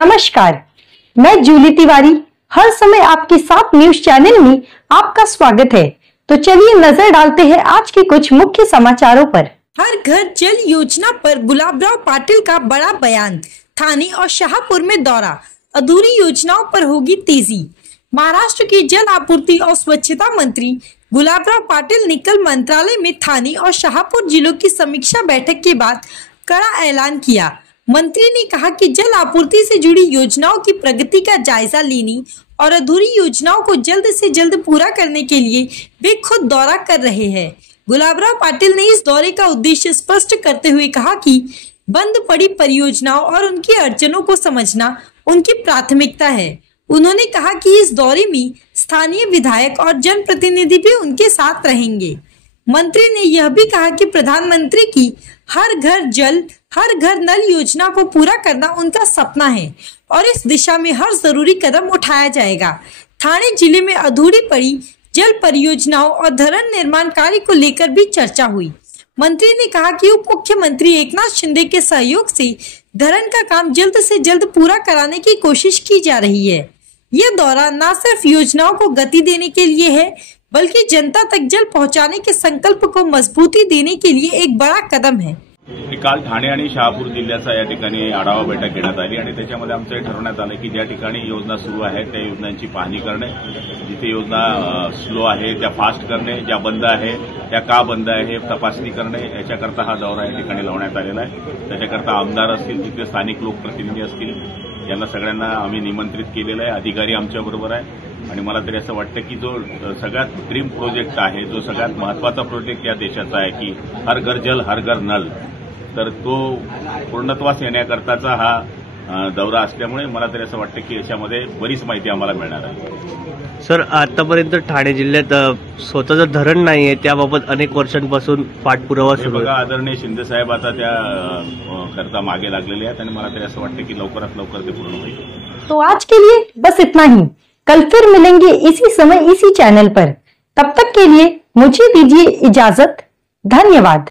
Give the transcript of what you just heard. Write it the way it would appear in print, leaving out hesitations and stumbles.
नमस्कार, मैं जूली तिवारी हर समय आपके साथ न्यूज चैनल में आपका स्वागत है। तो चलिए नजर डालते हैं आज के कुछ मुख्य समाचारों पर। हर घर जल योजना पर गुलाबराव पाटिल का बड़ा बयान, थाने और शाहपुर में दौरा, अधूरी योजनाओं पर होगी तेजी। महाराष्ट्र के जल आपूर्ति और स्वच्छता मंत्री गुलाबराव पाटिल ने कल मंत्रालय में थाने और शाहपुर जिलों की समीक्षा बैठक के बाद कड़ा ऐलान किया। मंत्री ने कहा कि जल आपूर्ति से जुड़ी योजनाओं की प्रगति का जायजा लेने और अधूरी योजनाओं को जल्द से जल्द पूरा करने के लिए वे खुद दौरा कर रहे हैं। गुलाबराव पाटिल ने इस दौरे का उद्देश्य स्पष्ट करते हुए कहा कि बंद पड़ी परियोजनाओं और उनकी अड़चनों को समझना उनकी प्राथमिकता है। उन्होंने कहा कि इस दौरे में स्थानीय विधायक और जनप्रतिनिधि भी उनके साथ रहेंगे। मंत्री ने यह भी कहा कि प्रधानमंत्री की हर घर जल हर घर नल योजना को पूरा करना उनका सपना है और इस दिशा में हर जरूरी कदम उठाया जाएगा। ठाणे जिले में अधूरी पड़ी जल परियोजनाओं और धरण निर्माण कार्य को लेकर भी चर्चा हुई। मंत्री ने कहा कि उप मुख्यमंत्री एकनाथ शिंदे के सहयोग से धरण का काम जल्द से जल्द पूरा कराने की कोशिश की जा रही है। यह दौरा न सिर्फ योजनाओं को गति देने के लिए है, बल्कि जनता तक जल पहुंचाने के संकल्प को मजबूती देने के लिए एक बड़ा कदम है। काल ठाणे आणि शहापूर जिल्ह्याचा या ठिकाणी आढावा बैठक घेण्यात आली आणि त्याच्यामध्ये आमचं हे ठरवण्यात आलं की ज्या ठिकाणी योजना सुरू आहे त्या योजनांची पाहणी करणे, जिथे योजना स्लो आहे त्या फास्ट करणे, ज्या बंद आहे त्या का बंद आहे हे तपासणी करणे, याच्याकरता हा दौरा या ठिकाणी लावण्यात आलेला आहे। त्याच्याकरता आमदार असतील, तिथले स्थानिक लोकप्रतिनिधी असतील, यांना सगळ्यांना आम्ही निमंत्रित केलेलं आहे। अधिकारी आमच्याबरोबर आहे आणि मला तरी असं वाटतं की जो सगळ्यात ड्रीम प्रोजेक्ट आहे, जो सगळ्यात महत्वाचा प्रोजेक्ट या देशाचा आहे की हर घर जल हर घर नल, तर तो पूर्णत्वास येण्याकरताचा हा दौरा असल्यामुळे मला तरी असं वाटतं की याच्यामध्ये बरीच माहिती आम्हाला मिळणार आहे। सर, आतापर्यंत ठाणे जिल्ह्यात स्वतःचं धरण नाहीये, त्याबाबत अनेक वर्षांपासून पाठपुरावा सुरू आहे। बघा, आदरणीय शिंदे साहेब आता त्या करता मागे लागलेले आहेत आणि मला तरी असं वाटतं की लवकरात लवकर ते पूर्ण होईल। तो आज के लिए बस इतना ही। कल फिर मिलेंगे इसी समय इसी चैनल पर। तब तक के लिए मुझे दीजिए इजाजत। धन्यवाद।